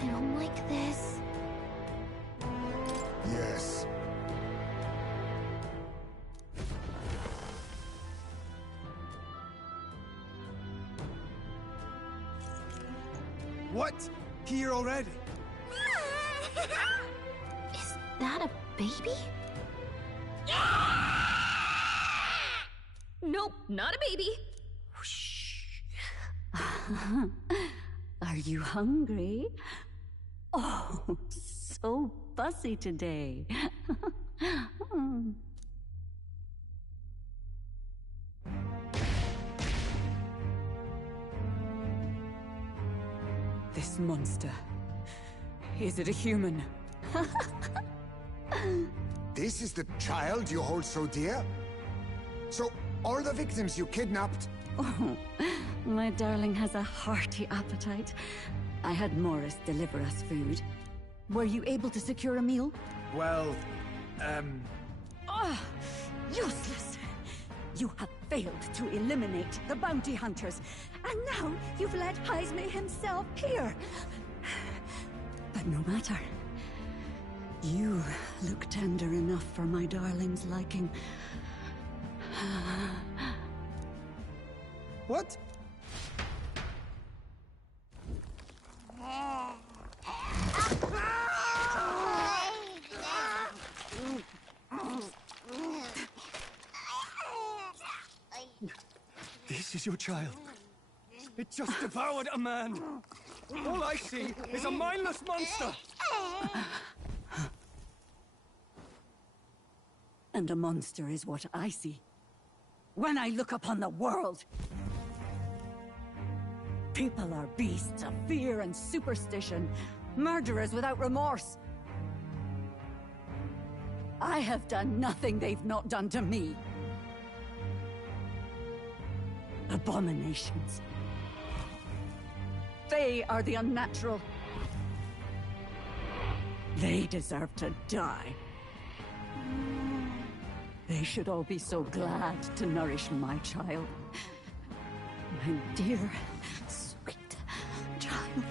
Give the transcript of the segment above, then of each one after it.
I don't like this. Yes. What? Here already? Is that a baby? Nope, not a baby. Are you hungry? Oh, so fussy today. This monster. Is it a human? This is the child you hold so dear? So, all the victims you kidnapped? Oh, my darling has a hearty appetite. I had Morris deliver us food. Were you able to secure a meal? Well, Oh, useless! You have failed to eliminate the bounty hunters, and now you've let Heisme himself here. But no matter. You look tender enough for my darling's liking. what? This is your child. It just devoured a man. All I see is a mindless monster. And a monster is what I see when I look upon the world. People are beasts of fear and superstition, murderers without remorse. I have done nothing they've not done to me. Abominations. They are the unnatural. They deserve to die. They should all be so glad to nourish my child. My dear, sweet child.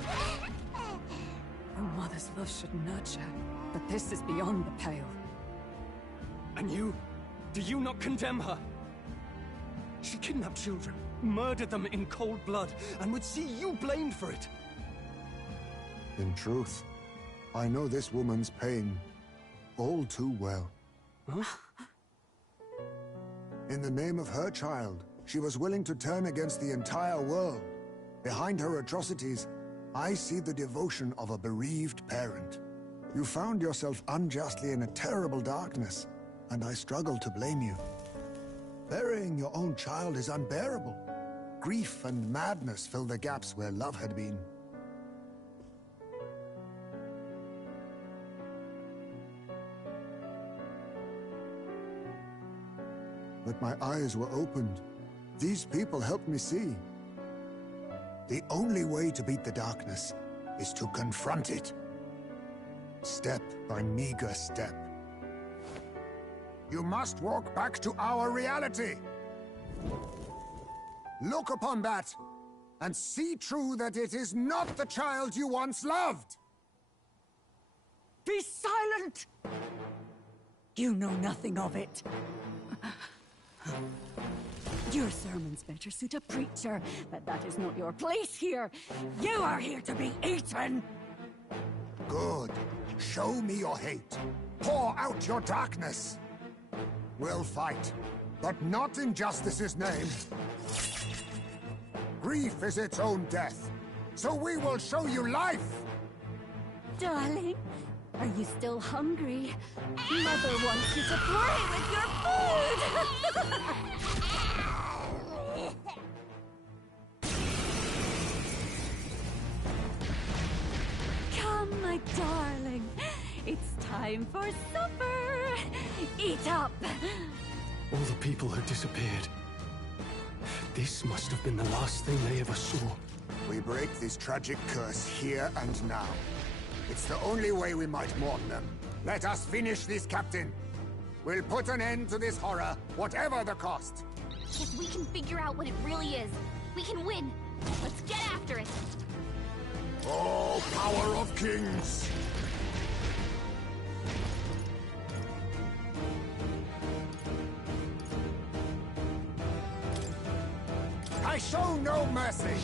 A mother's love should nurture, but this is beyond the pale. And you? Do you not condemn her? She kidnapped children, murdered them in cold blood, and would see you blamed for it. In truth, I know this woman's pain all too well. Huh? In the name of her child, she was willing to turn against the entire world. Behind her atrocities, I see the devotion of a bereaved parent. You found yourself unjustly in a terrible darkness, and I struggle to blame you. Burying your own child is unbearable. Grief and madness fill the gaps where love had been. But my eyes were opened. These people helped me see. The only way to beat the darkness is to confront it. Step by meager step. You must walk back to our reality. Look upon that, and see true that it is not the child you once loved. Be silent! You know nothing of it. Your sermons better suit a preacher, but that is not your place here. You are here to be eaten! Good. Show me your hate. Pour out your darkness. We'll fight, but not in justice's name. Grief is its own death, so we will show you life! Darling, are you still hungry? Mother wants you to play with your food! Come, my darling. It's time for supper. Eat up. All the people who disappeared. This must have been the last thing they ever saw. We break this tragic curse here and now. It's the only way we might mourn them. Let us finish this, Captain. We'll put an end to this horror, whatever the cost. If we can figure out what it really is, we can win. Let's get after it. Oh! Oh, power of kings! I show no mercy!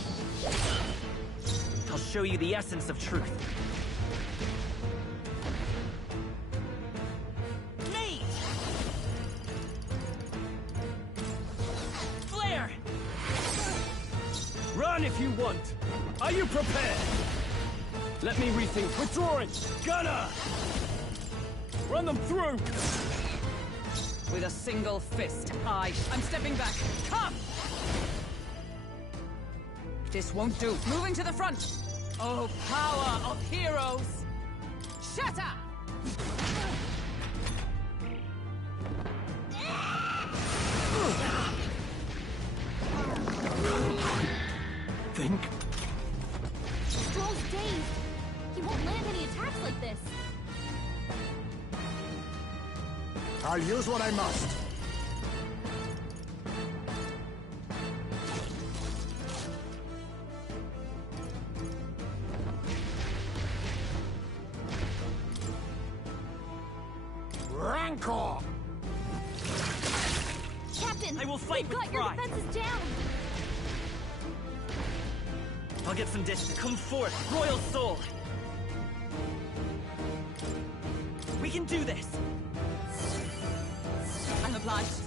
I'll show you the essence of truth. Mate! Flare! Run if you want. Are you prepared? Let me rethink. Withdrawing. Gunner! Run them through! With a single fist, I'm stepping back. Come! This won't do. Moving to the front. Oh, power of heroes! Shatter! Think. Stroll's dazed. He won't land any attacks like this. I'll use what I must. Rancor! Captain, I will fight we've with got your pride. defenses down. I'll get some distance. Come forth, Royal Soul! We can do this! I'm obliged.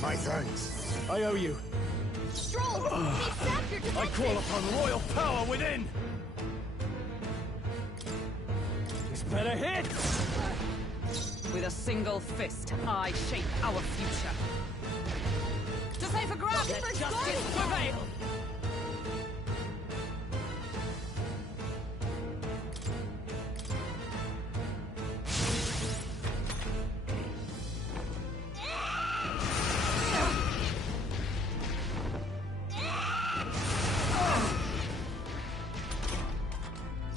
My thanks. I owe you. Stroll, they sapped your defenses. I call upon royal power within! This better hit! With a single fist, I shape our future. To safer ground! Let for justice guarding prevail!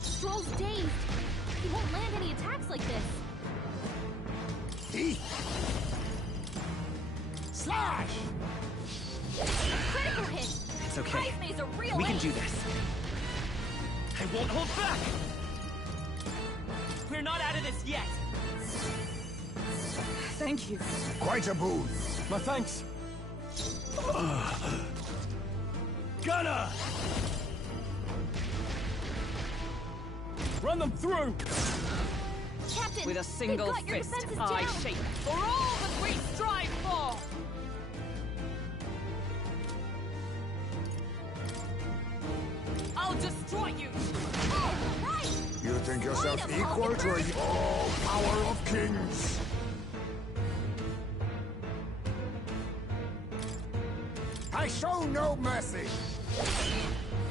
Stroll's dazed. He won't land any attacks like this. Slash! Critical hit. It's okay. Heisme's a real We can ace. do this. I won't hold back! We're not out of this yet! Thank you. Quite a boon. My thanks. Gunner! Run them through! Captain, With a single they've got your fist, defenses I down. shape for all that we strive for! I'll destroy you! Oh, right. You think yourself Freedom, equal to a... Hulkenberg. Oh, power of kings! I show no mercy!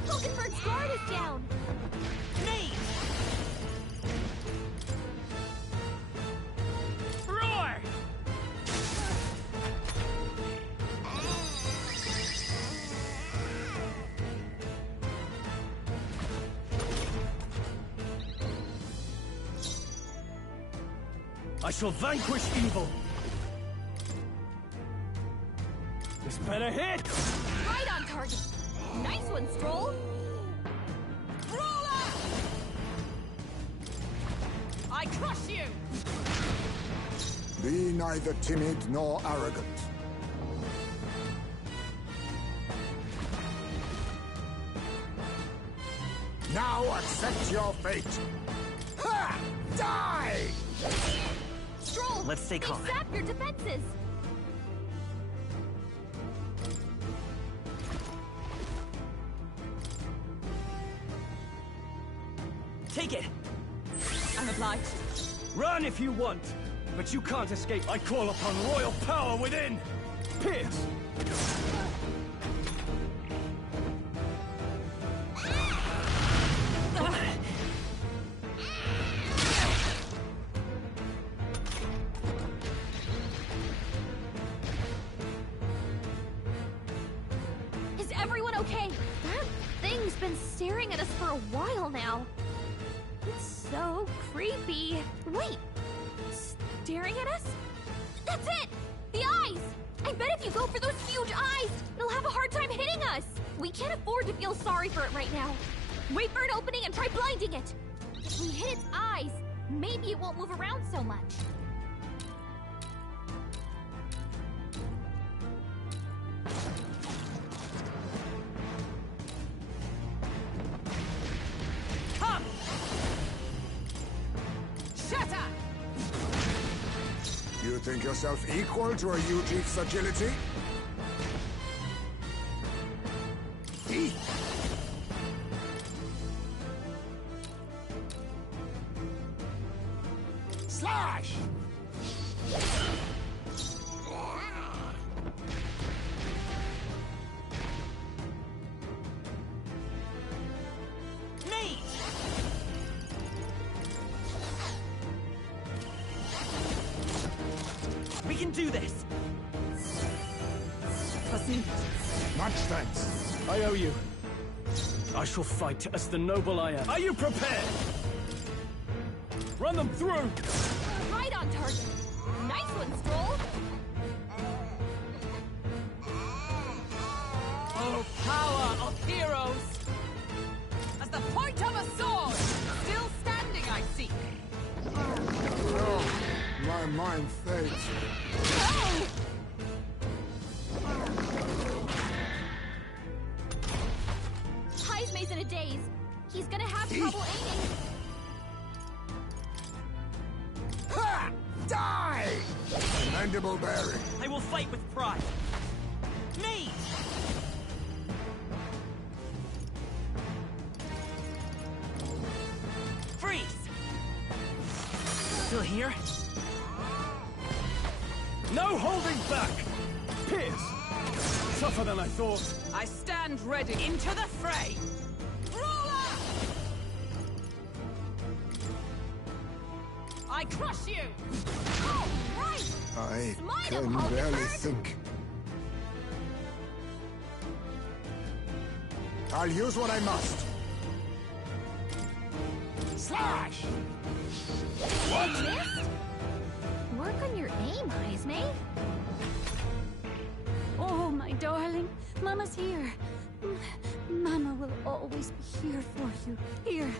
Hulkenberg's guard is down. Mate! Roar! I shall vanquish evil. This better hit! Right on target. Nice one, Stroll. Roller! I crush you! Be neither timid nor arrogant. Now accept your fate. Ha! Die! Stroll, Let's stay calm. They sapped your defenses. Take it! I'm obliged. Run if you want, but you can't escape. I call upon royal power within! Pierce! Is everyone okay? That thing's been staring at us for a while now. It's so creepy. Wait, staring at us? That's it! The eyes! I bet if you go for those huge eyes, it'll have a hard time hitting us. We can't afford to feel sorry for it right now. Wait for an opening and try blinding it! If we hit its eyes, maybe it won't move around so much. Come! Shatter! You think yourself equal to a Uji's agility? Eat! Slash! Me! We can do this! Trust me. Much thanks. I owe you. I shall fight as the noble I am. Are you prepared? Run them through! Right on target. Nice one, Stroll. Oh, power of heroes! As the point of a sword! Still standing, I see! No, my mind fades. Oh! Heisme's in a daze. He's gonna have trouble aiming. Ha! Die! Commendable bearing. I will fight with pride! Me! Freeze! Still here? No holding back! Pierce! Tougher than I thought. I stand ready into the fray! Roller! I crush you! Oh, right! I Smite can him, barely Hulkenberg. think. I'll use what I must. Slash! You missed? Work on your aim, Heisme. Oh, my darling. Mama's here. Mama will always be here for you. Here.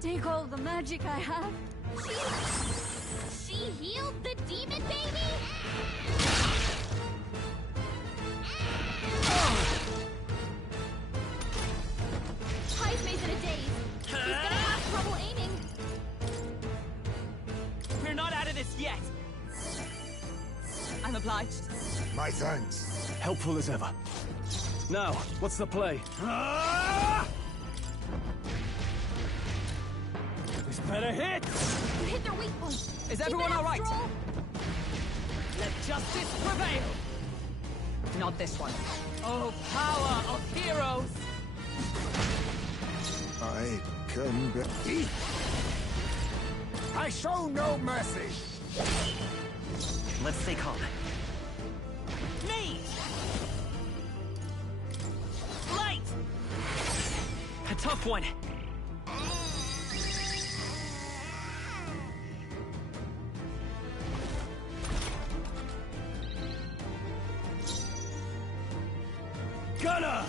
Take all the magic I have. She healed the demon baby? Heisme's in a daze. He's gonna have trouble aiming. We're not out of this yet! I'm obliged. My thanks. Helpful as ever. Now, what's the play? Ah! This better hit! You hit their weak point. Is Keep everyone it up, all right? Stroll. Let justice prevail! Not this one. Oh, power of heroes! I can be. I show no mercy. Let's stay calm. Me! Light! A tough one. Gunner!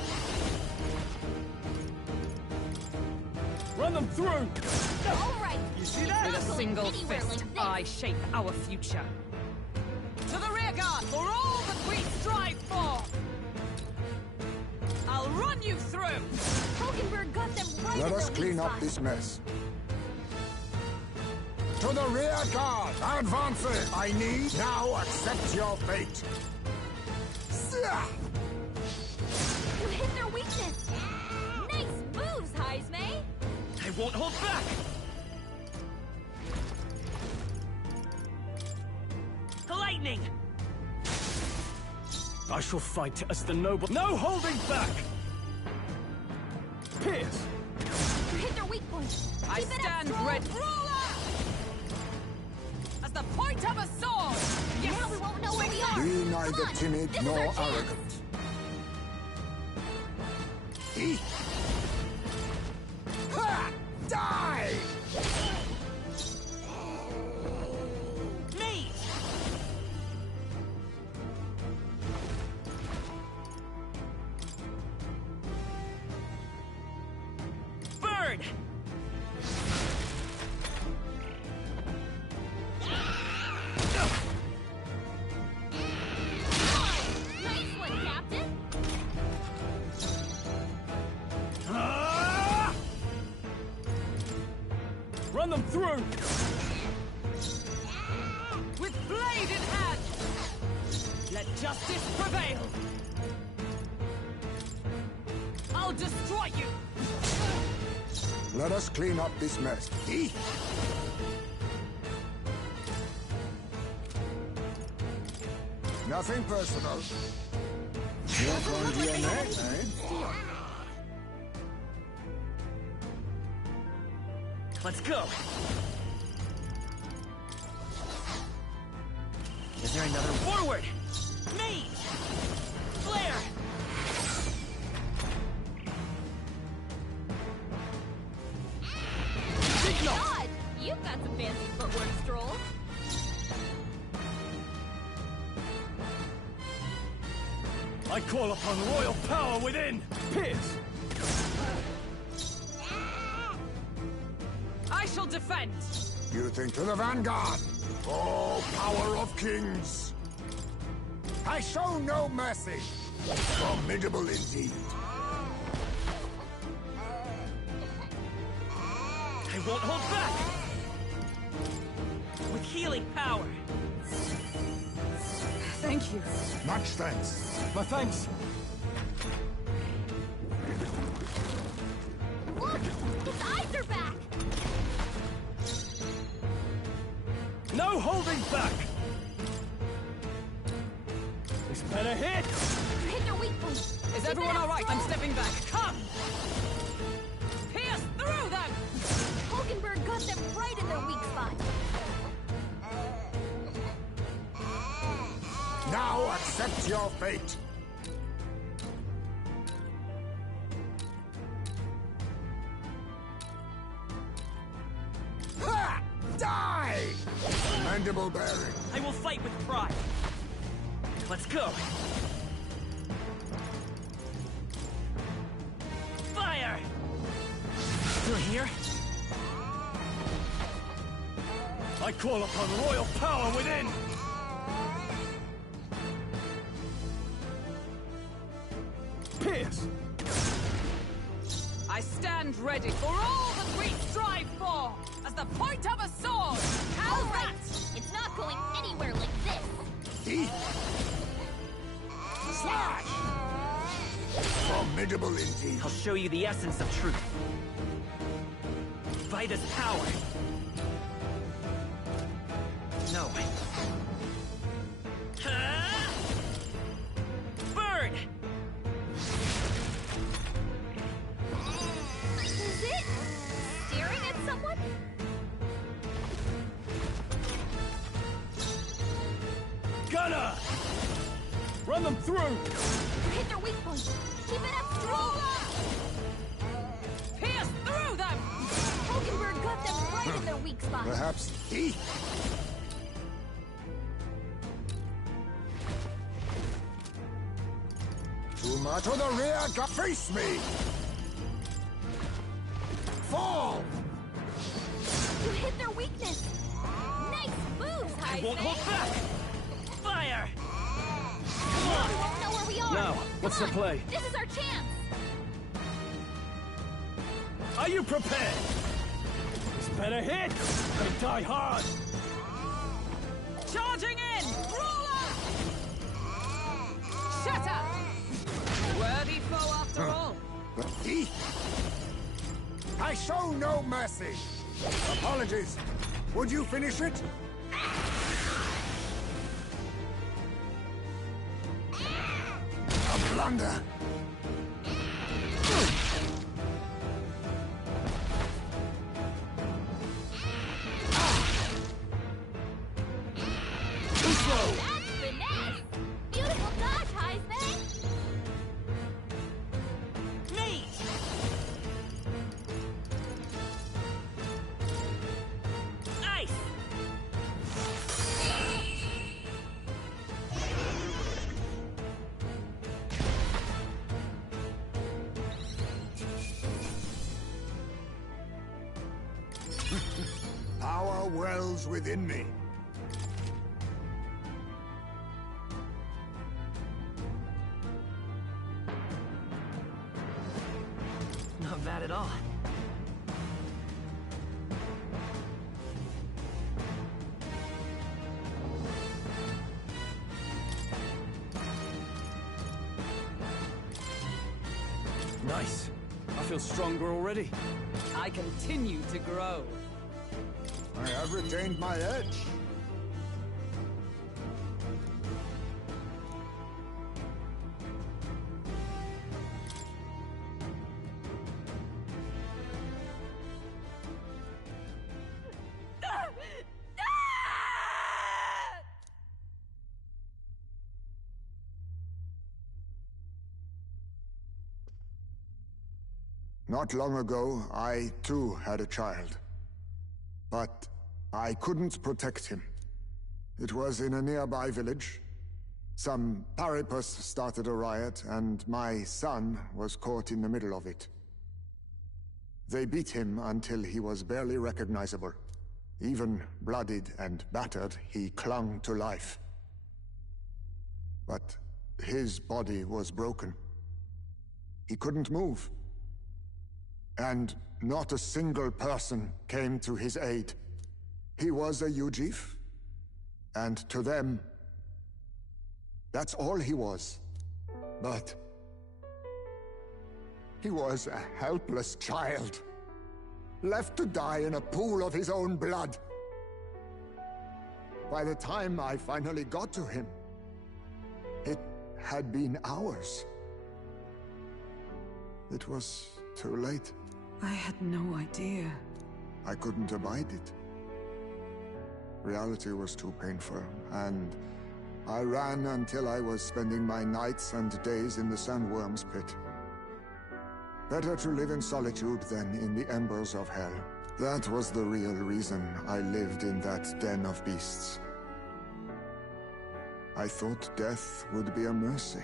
Run them through! All right. You see that? With a Not single going anywhere fist, like this. I shape our future. To the rear guard for all that we strive for! I'll run you through! Hulkenberg got them right Let in us their clean weak up spot. this mess. To the rear guard! Advancing! I need now accept your fate. Sia! You hit their weakness. Nice moves, Heisme. I won't hold back! Lightning! I shall fight as the noble. No holding back! Pierce! You hit their weak point. I Keep it up, stand Stroll. ready. Roller! As the point of a sword! Yes! Now we won't know where we are. Be neither Come on. timid This is nor our chance. arrogant. Eat! Ha! Die! Me! Bird! Nice one, Captain! Run them through! With blade in hand! Let justice prevail! I'll destroy you! Let us clean up this mess. Eat. Nothing personal. You're going to your neck, eh? Let's go! Is there another forward? Mage! Flare! God, you've got some fancy footwork, Stroll. I call upon royal power within! Pierce! I shall defend! You think to the vanguard! Oh, power of kings! I show no mercy! Formidable indeed! I won't hold back! With healing power! Thank you. Much thanks. My thanks! Look! His eyes are back! No holding back! This better hit! You hit their weak point. Is everyone alright? I'm stepping back. Come! Pierce through them! Hulkenberg got them right in their weak spot. Now accept your fate! Ha! Die! Mandible bearing. I will fight with pride! Let's go! Fire! Through here? I call upon royal power within! Pierce! I stand ready for all that we strive for! As the point of a sword! How's All right. that? It's not going anywhere like this. Eat. Slash! Formidable indeed. I'll show you the essence of truth. Vida's power. No. Bird! Is it staring at someone? Gunner! Run them through! You hit their weak point. Keep it up, Stroll! Pierce through them! Hulkenberg got them right in their weak spot. Perhaps eat. Tuma to the rear, face me! Fall! You hit their weakness. Nice moves, I Heisman. won't hold back! Fire! We won't know where we are. Now, what's Come the on. play? This is our chance. Are you prepared? This better hit! They die hard! Charging in! Roller! Shatter! Worthy foe after all. Eat. I show no mercy. Apologies. Would you finish it? A blunder. Too slow. That's finesse. Beautiful dodge, Heisman. Mate! Ice! Power wells within me. Not bad at all. Nice. I feel stronger already. I continue to grow. I have retained my edge. Not long ago, I too had a child. But I couldn't protect him. It was in a nearby village. Some paripus started a riot, and my son was caught in the middle of it. They beat him until he was barely recognizable. Even bloodied and battered, he clung to life. But his body was broken. He couldn't move. And not a single person came to his aid. He was a Ujif, and to them, that's all he was. But he was a helpless child, left to die in a pool of his own blood. By the time I finally got to him, it had been hours. It was too late. I had no idea. I couldn't abide it. Reality was too painful, and I ran until I was spending my nights and days in the sandworm's pit. Better to live in solitude than in the embers of hell. That was the real reason I lived in that den of beasts. I thought death would be a mercy.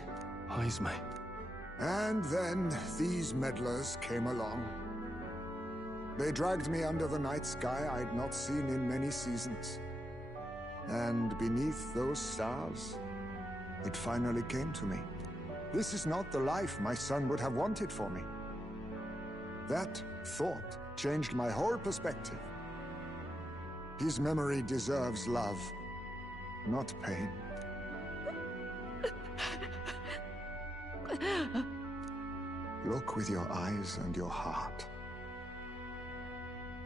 Heisme. And then these meddlers came along. They dragged me under the night sky I'd not seen in many seasons. And beneath those stars, it finally came to me. This is not the life my son would have wanted for me. That thought changed my whole perspective. His memory deserves love, not pain. Look with your eyes and your heart.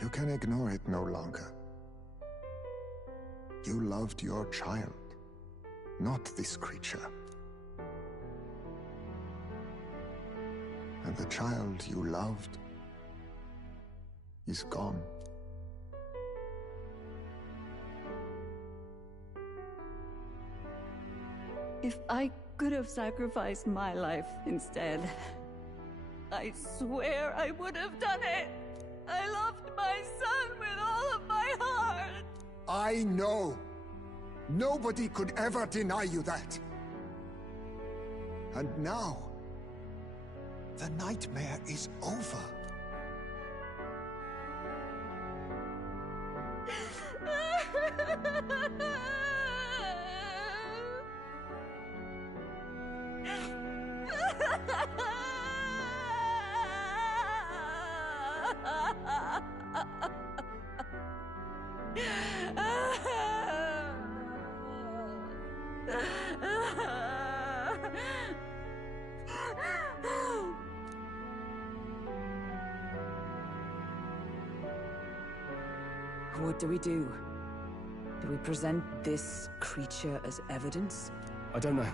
You can ignore it no longer. You loved your child, not this creature. And the child you loved is gone. If I could have sacrificed my life instead, I swear I would have done it. I loved my son with all of my heart. I know. Nobody could ever deny you that. And now, the nightmare is over. What do we do? Do we present this creature as evidence? I don't know.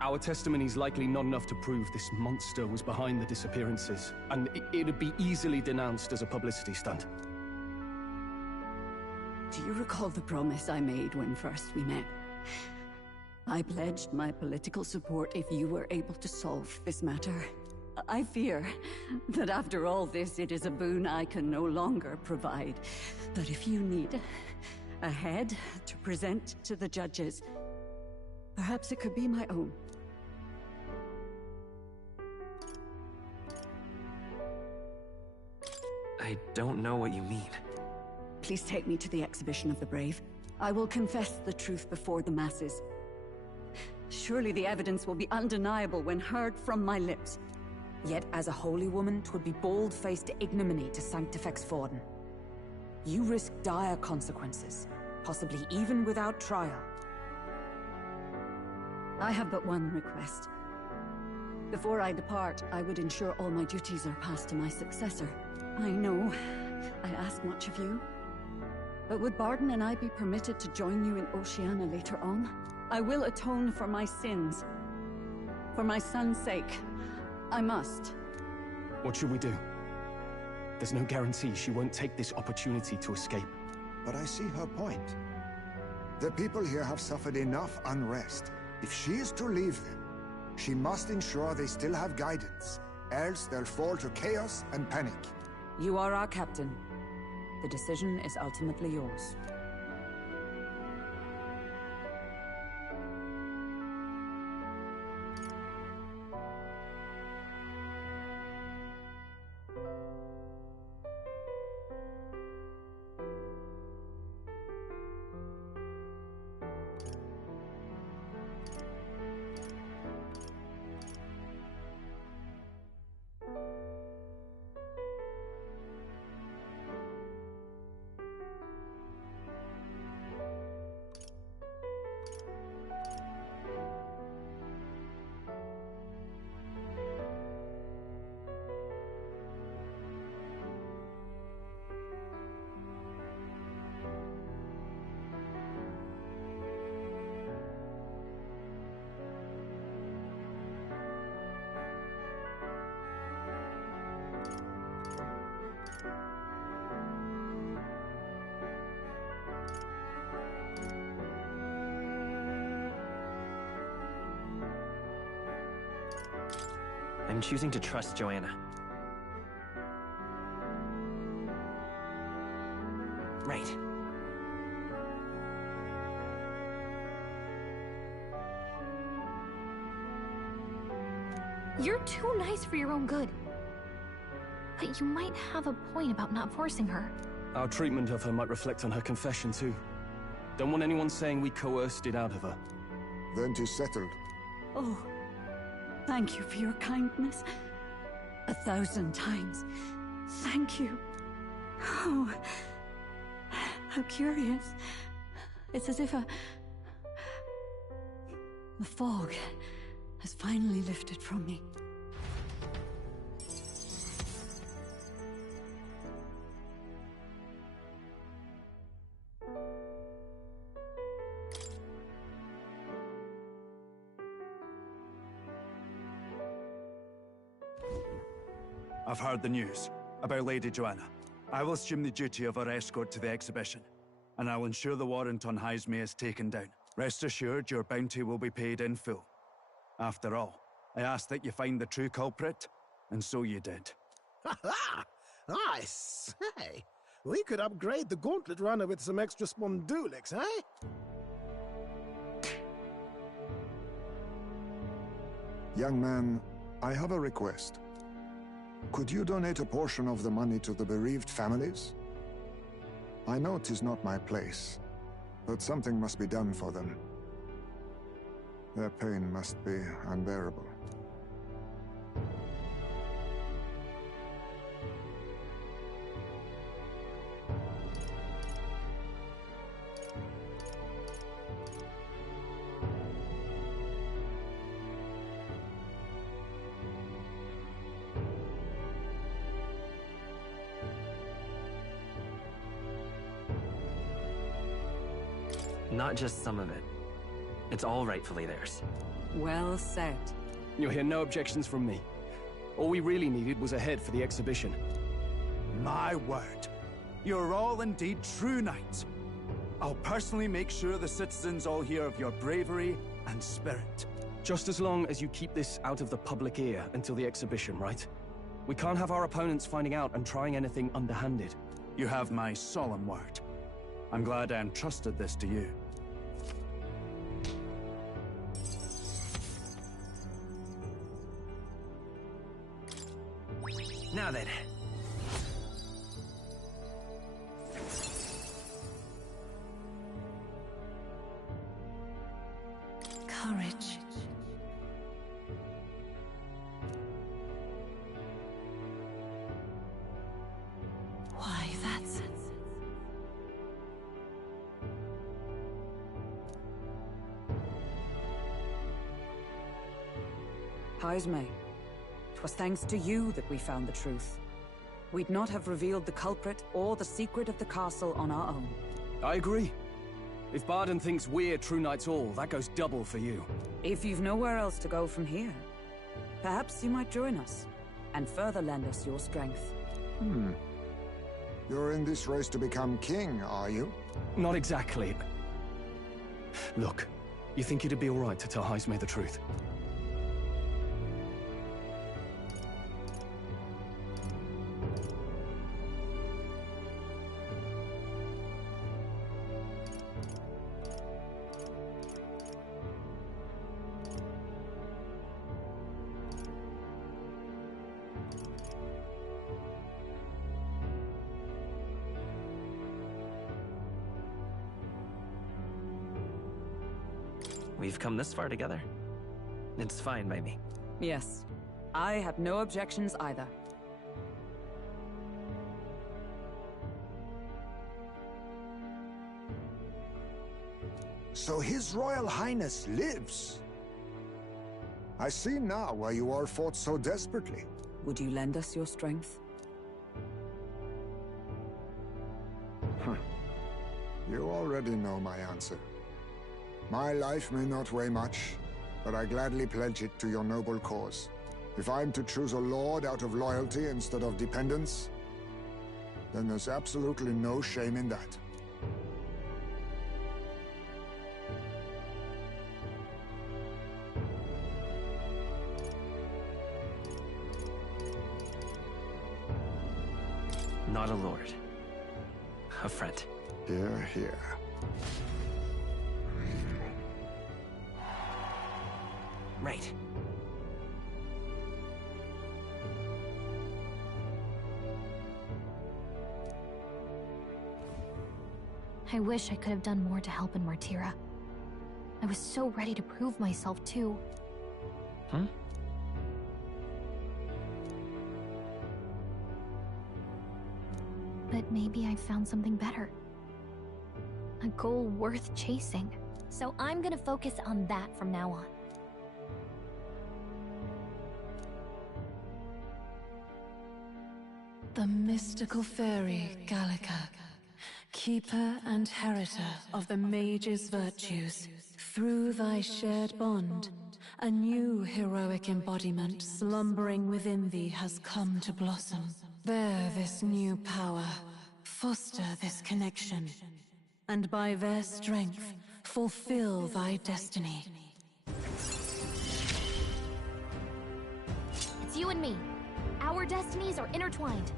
Our testimony's likely not enough to prove this monster was behind the disappearances, and it'd be easily denounced as a publicity stunt. Do you recall the promise I made when first we met? I pledged my political support if you were able to solve this matter. I fear that after all this, it is a boon I can no longer provide. But if you need a head to present to the judges, perhaps it could be my own. A I don't know what you mean. Please take me to the exhibition of the brave. I will confess the truth before the masses. Surely the evidence will be undeniable when heard from my lips. Yet as a holy woman, 'twould be bold-faced ignominy to sanctifex Forden. You risk dire consequences, possibly even without trial. I have but one request. Before I depart, I would ensure all my duties are passed to my successor. I know I ask much of you, but would Barden and I be permitted to join you in Oceania later on? I will atone for my sins. For my son's sake, I must. What should we do? There's no guarantee she won't take this opportunity to escape. But I see her point. The people here have suffered enough unrest. If she is to leave them, she must ensure they still have guidance, else they'll fall to chaos and panic. You are our captain. The decision is ultimately yours. I'm choosing to trust Joanna. Right. You're too nice for your own good. But you might have a point about not forcing her. Our treatment of her might reflect on her confession, too. Don't want anyone saying we coerced it out of her. Then 'tis settled. Oh, thank you for your kindness. 1,000 times. Thank you. Oh, how curious. It's as if the fog has finally lifted from me. I've heard the news about Lady Joanna. I will assume the duty of her escort to the exhibition, and I'll ensure the warrant on Heisme is taken down. Rest assured, your bounty will be paid in full. After all, I asked that you find the true culprit, and so you did. Ha! I say, we could upgrade the gauntlet runner with some extra spondulics, eh? Young man, I have a request. Could you donate a portion of the money to the bereaved families? I know 'tis not my place, but something must be done for them. Their pain must be unbearable. Not just some of it. It's all rightfully theirs. Well said. You'll hear no objections from me. All we really needed was a head for the exhibition. My word. You're all indeed true knights. I'll personally make sure the citizens all hear of your bravery and spirit. Just as long as you keep this out of the public ear until the exhibition, right? We can't have our opponents finding out and trying anything underhanded. You have my solemn word. I'm glad I entrusted this to you. Now then. Haisme, 'twas thanks to you that we found the truth. We'd not have revealed the culprit or the secret of the castle on our own. I agree. If Barden thinks we're True Knights all, that goes double for you. If you've nowhere else to go from here, perhaps you might join us, and further lend us your strength. You're in this race to become king, are you? Not exactly. Look, you think it'd be alright to tell Haisme the truth? We've come this far together. It's fine by me. Yes, I have no objections either. So His Royal Highness lives. I see now why you all fought so desperately. Would you lend us your strength? You already know my answer. My life may not weigh much, but I gladly pledge it to your noble cause. If I'm to choose a lord out of loyalty instead of dependence, then there's absolutely no shame in that. Not a lord. A friend. Hear, hear. Right. I wish I could have done more to help in Martira. I was so ready to prove myself, too. But maybe I found something better. A goal worth chasing. So I'm gonna focus on that from now on. The mystical fairy, Gallica, keeper and heritor of the mage's virtues. Through thy shared bond, a new heroic embodiment slumbering within thee has come to blossom. Bear this new power, foster this connection, and by their strength, fulfill thy destiny. It's you and me. Our destinies are intertwined.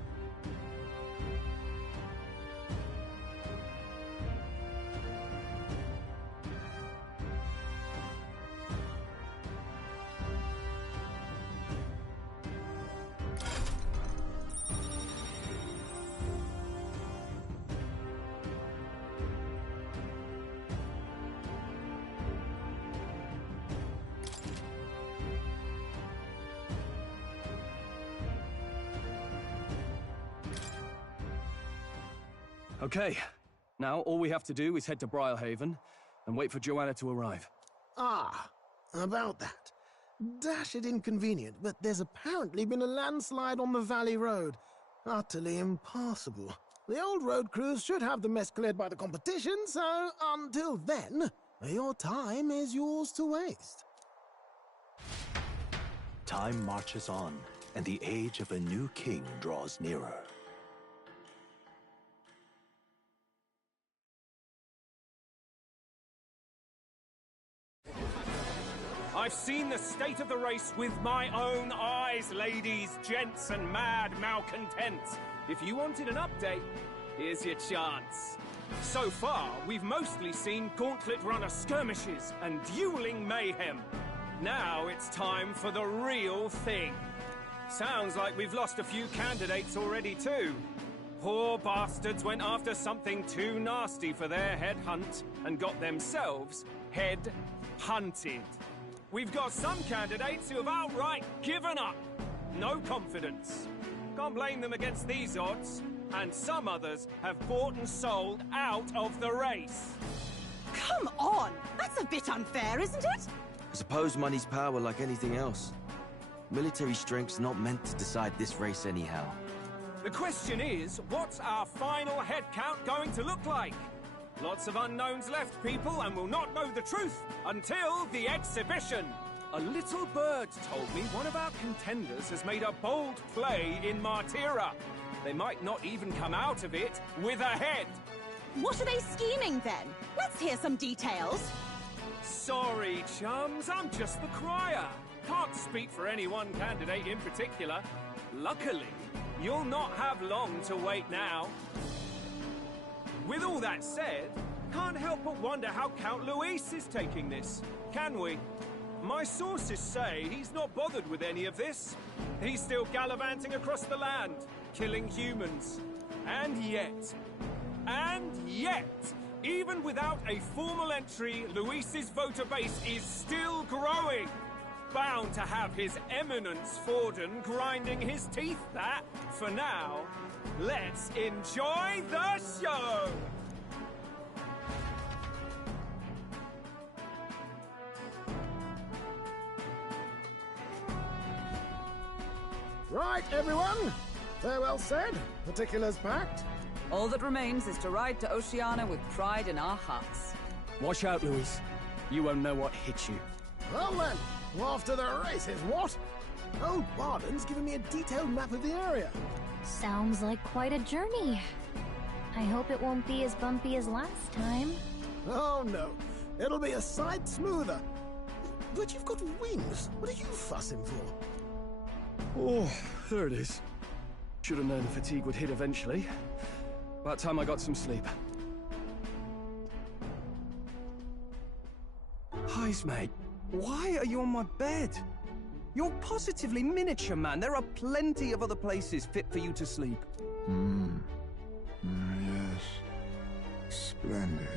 Okay, now all we have to do is head to Briarhaven and wait for Joanna to arrive. Ah, about that. Dashed inconvenient, but there's apparently been a landslide on the Valley Road. Utterly impassable. The old road crews should have the mess cleared by the competition, so until then, your time is yours to waste. Time marches on, and the age of a new king draws nearer. I've seen the state of the race with my own eyes, ladies, gents, and mad malcontents. If you wanted an update, here's your chance. So far, we've mostly seen gauntlet runner skirmishes and dueling mayhem. Now it's time for the real thing. Sounds like we've lost a few candidates already too. Poor bastards went after something too nasty for their head hunt and got themselves head hunted. We've got some candidates who have outright given up. No confidence. Can't blame them against these odds. And some others have bought and sold out of the race. Come on! That's a bit unfair, isn't it? I suppose money's power like anything else. Military strength's not meant to decide this race anyhow. The question is, what's our final head count going to look like? Lots of unknowns left, people, and we'll not know the truth until the exhibition. A little bird told me one of our contenders has made a bold play in Martyra. They might not even come out of it with a head. What are they scheming then? Let's hear some details. Sorry, chums, I'm just the crier. Can't speak for any one candidate in particular. Luckily, you'll not have long to wait now. With all that said, can't help but wonder how Count Luis is taking this, can we? My sources say he's not bothered with any of this. He's still gallivanting across the land, killing humans. And yet, even without a formal entry, Luis's voter base is still growing. Bound to have His Eminence Forden grinding his teeth, that. For now, let's enjoy the show! Right, everyone. Farewell said, particulars packed. All that remains is to ride to Oceania with pride in our hearts. Watch out, Luis. You won't know what hit you. Well then, off to the races, what? Old Barden's given me a detailed map of the area. Sounds like quite a journey. I hope it won't be as bumpy as last time. Oh no, it'll be a sight smoother. But you've got wings. What are you fussing for? Oh, there it is. Should have known the fatigue would hit eventually. About time I got some sleep. Heis, mate. Why are you on my bed? You're positively miniature, man. There are plenty of other places fit for you to sleep. Yes. Splendid.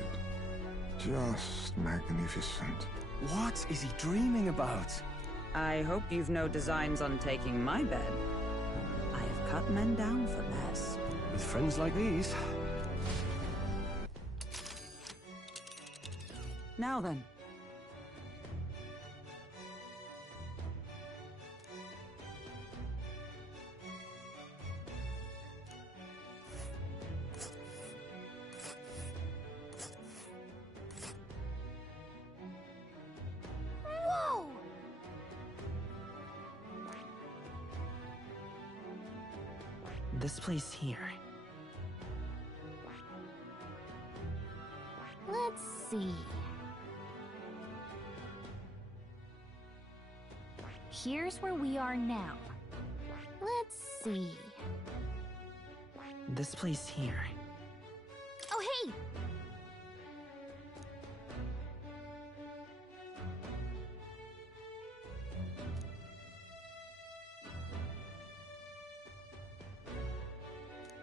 Just magnificent. What is he dreaming about? I hope you've no designs on taking my bed. I have cut men down for less. With friends like these. Now then. Whoa! This place here. Let's see. Here's where we are now. Let's see. This place here. Oh, hey!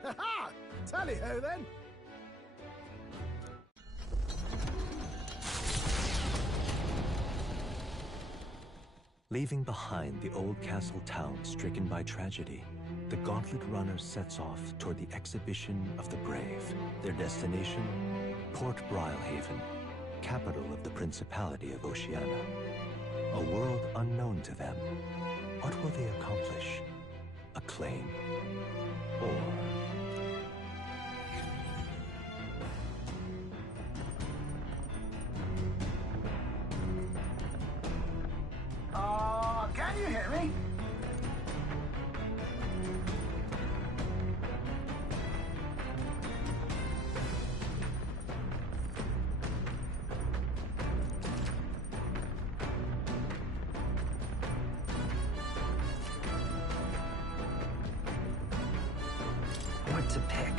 Ha-ha! Tally-ho then! Leaving behind the old castle town stricken by tragedy, the Gauntlet Runner sets off toward the exhibition of the brave. Their destination, Port Brilehaven, capital of the Principality of Oceania. A world unknown to them. What will they accomplish? Acclaim? Or... Can you hear me? What to pick?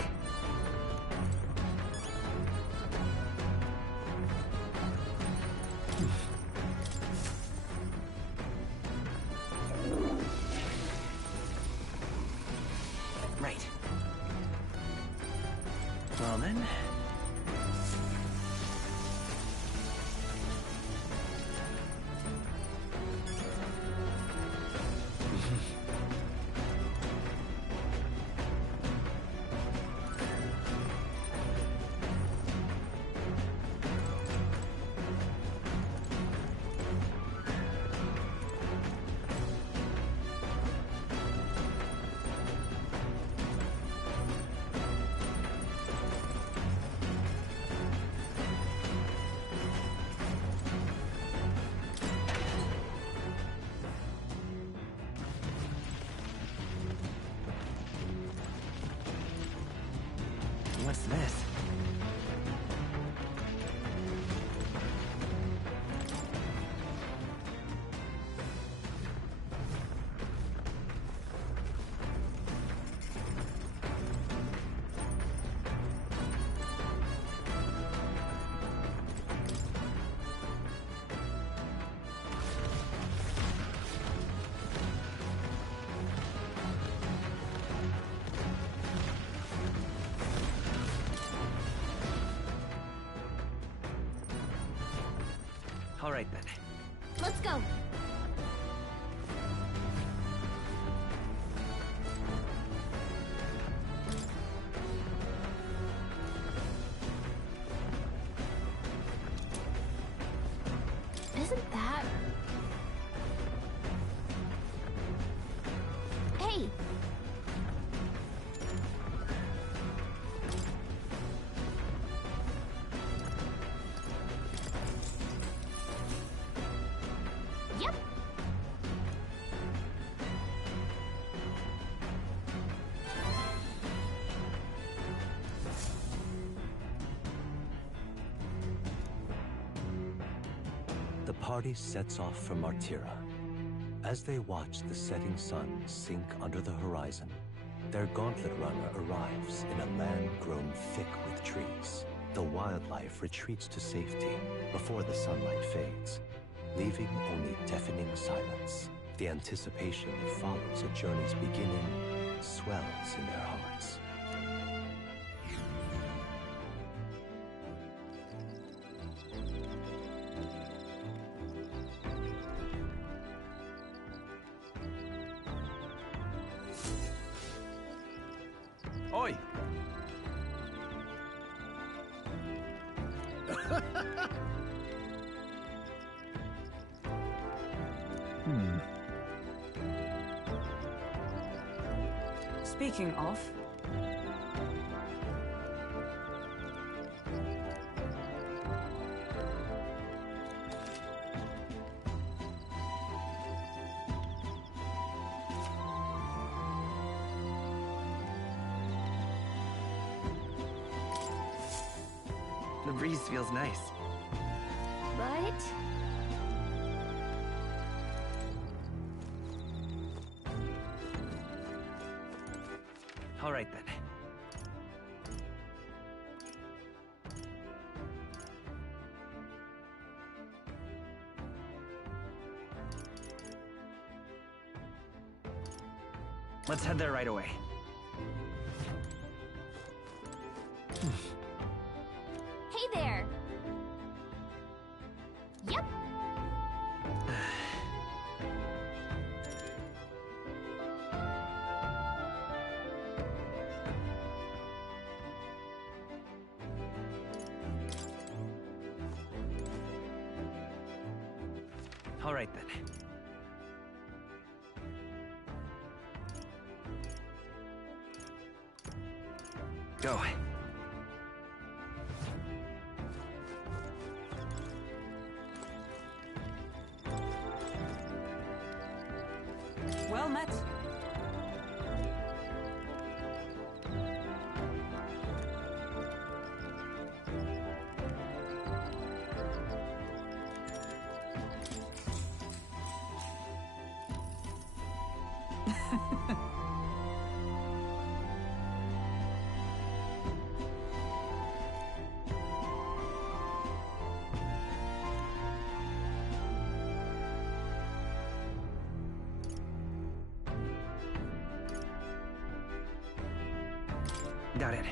Right. Well then. What's this? All right, then. Let's go. Isn't that... Hey! Yep. The party sets off for Martira. As they watch the setting sun sink under the horizon, their gauntlet runner arrives in a land grown thick with trees. The wildlife retreats to safety before the sunlight fades, leaving only deafening silence. The anticipation that follows a journey's beginning swells in their hearts. Oi! Speaking of... The breeze feels nice. But... All right, then. Let's head there right away. Hey there! Yep. All right, then. Go. Well met. Got it.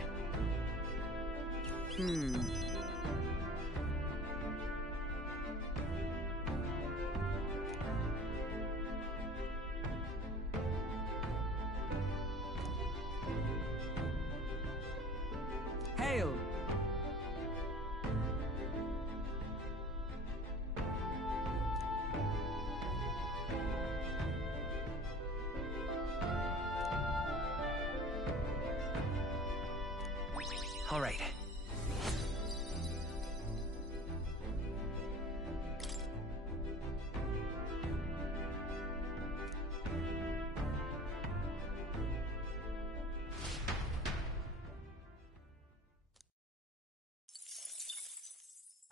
Hail! All right.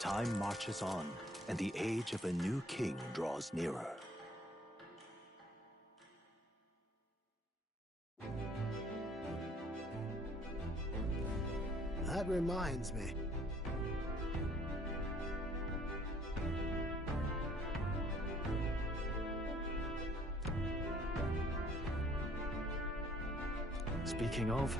Time marches on, and the age of a new king draws nearer. That reminds me. Speaking of...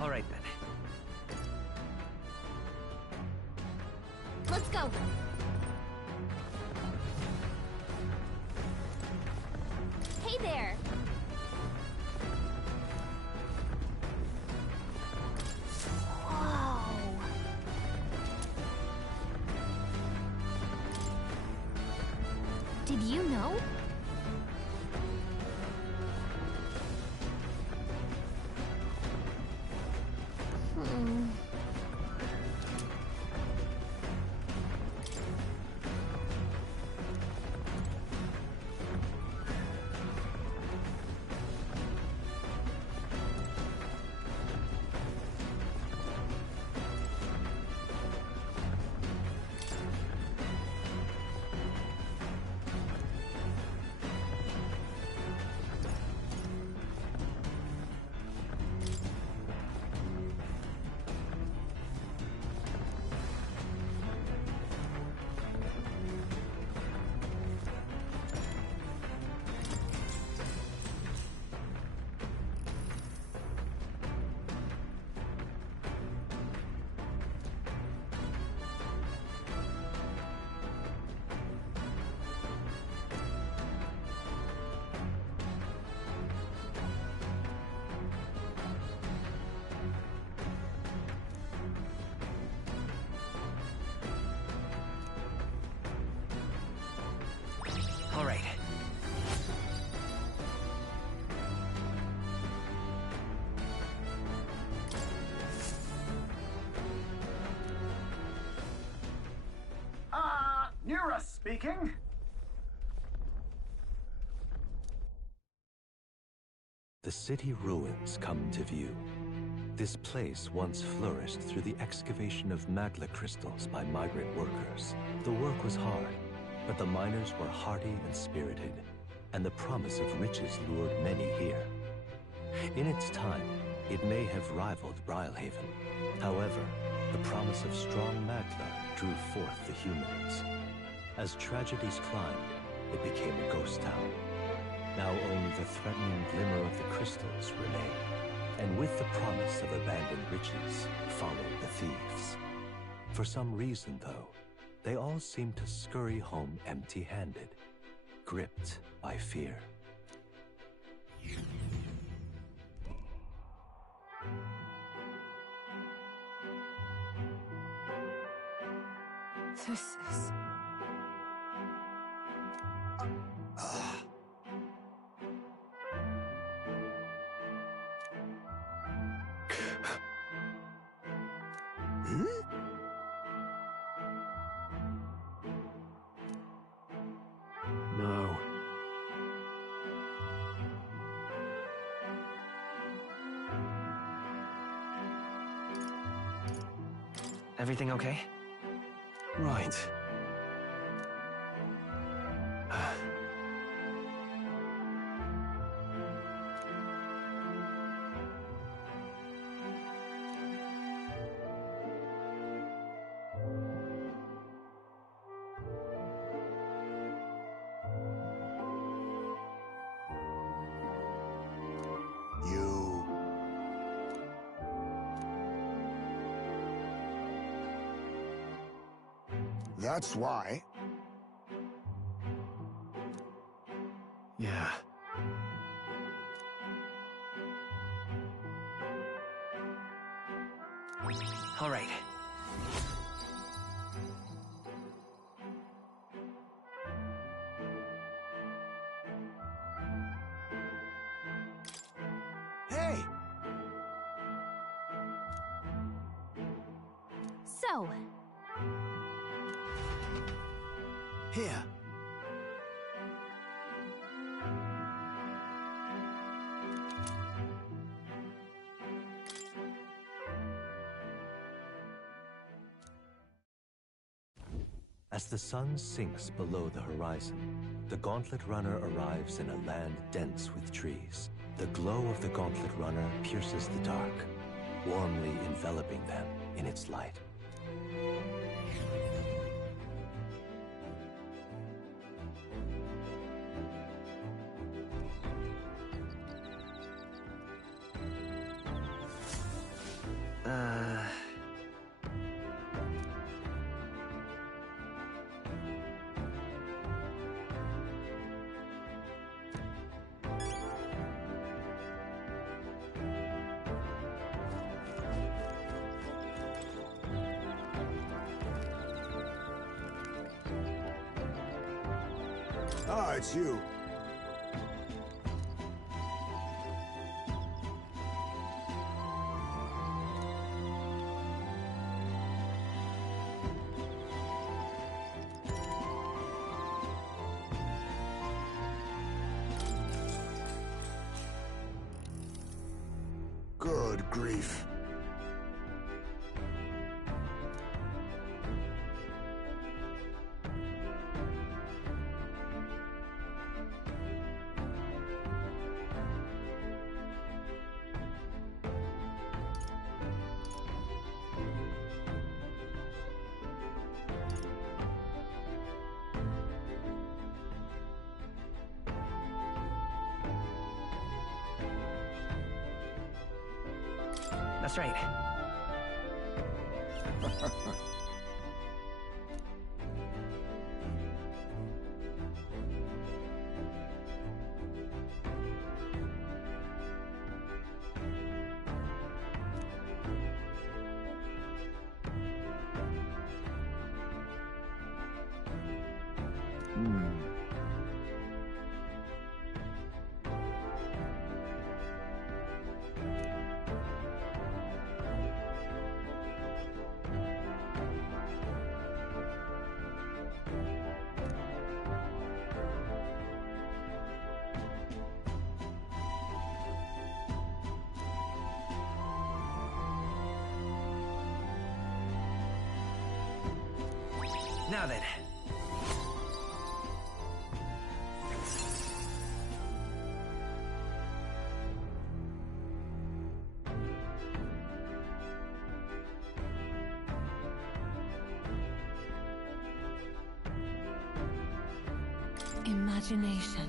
All right, then. Let's go. Hey there. Whoa. Did you know? All right. Nura speaking. The city ruins come to view. This place once flourished through the excavation of magla crystals by migrant workers. The work was hard, but the miners were hardy and spirited, and the promise of riches lured many here. In its time, it may have rivaled Brylehaven. However, the promise of strong magla drew forth the humans. As tragedies climbed, it became a ghost town. Now only the threatening glimmer of the crystals remained, and with the promise of abandoned riches followed the thieves. For some reason, though, they all seemed to scurry home empty-handed, gripped by fear. This is... No. Everything okay? Right. You... That's why. Yeah. All right. Hey! So, Here. As the sun sinks below the horizon, the Gauntlet Runner arrives in a land dense with trees. The glow of the Gauntlet Runner pierces the dark, warmly enveloping them in its light. Ah, it's you. Good grief. That's right. Now then. Imagination.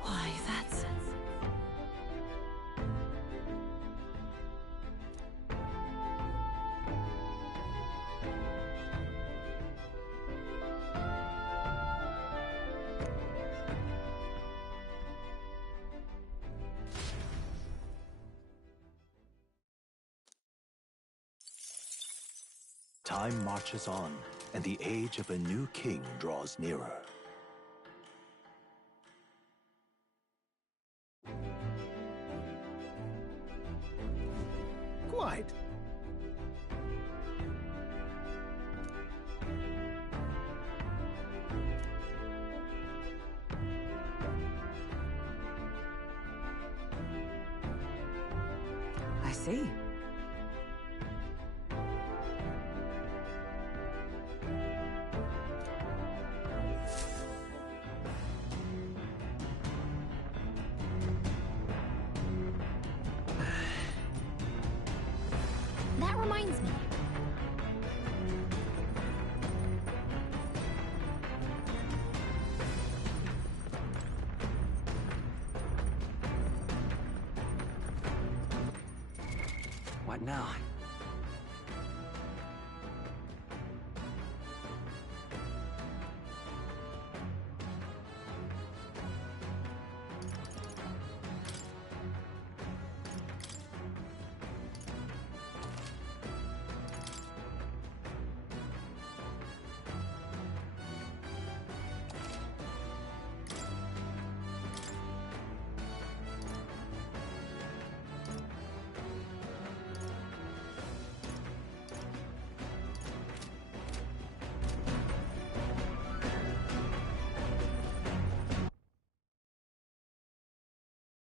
Why, that's... Time marches on, and the age of a new king draws nearer. Quite. I see. that reminds me. What now?